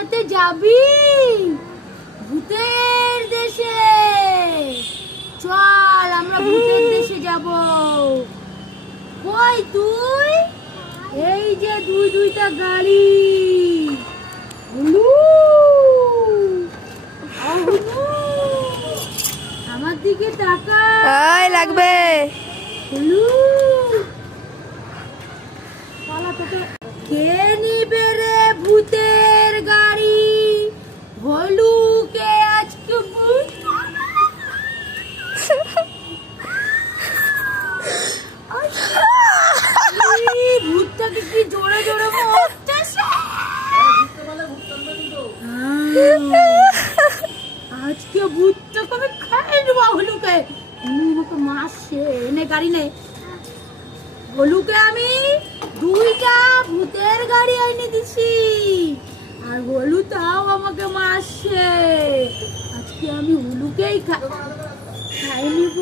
সাথে যাবি ভূতের দেশে? চল আমরা ভূতের দেশে যাব। কই তুই? এই যে দুইটা গাড়ি। হুলু হুলু, আমার দিকে তাকা। লাগবে। হুলু পালা তোকে। কে নিবে রে ভূতের গাড়ি? হলুকে আজকে ভূত। ভূতটাকে কি জোরে জোরে মারতেছে। আজকে ভূতটাকে আমি খেয়ে নেবো। হলুকে আমাকে মারছে। এনে গাড়ি নেই। হলুকে আমি দুইটা ভূতের গাড়ি এনে দিছি, আর হলু তাও আমাকে মারছে। আজকে আমি হলুকেই খাই নিব।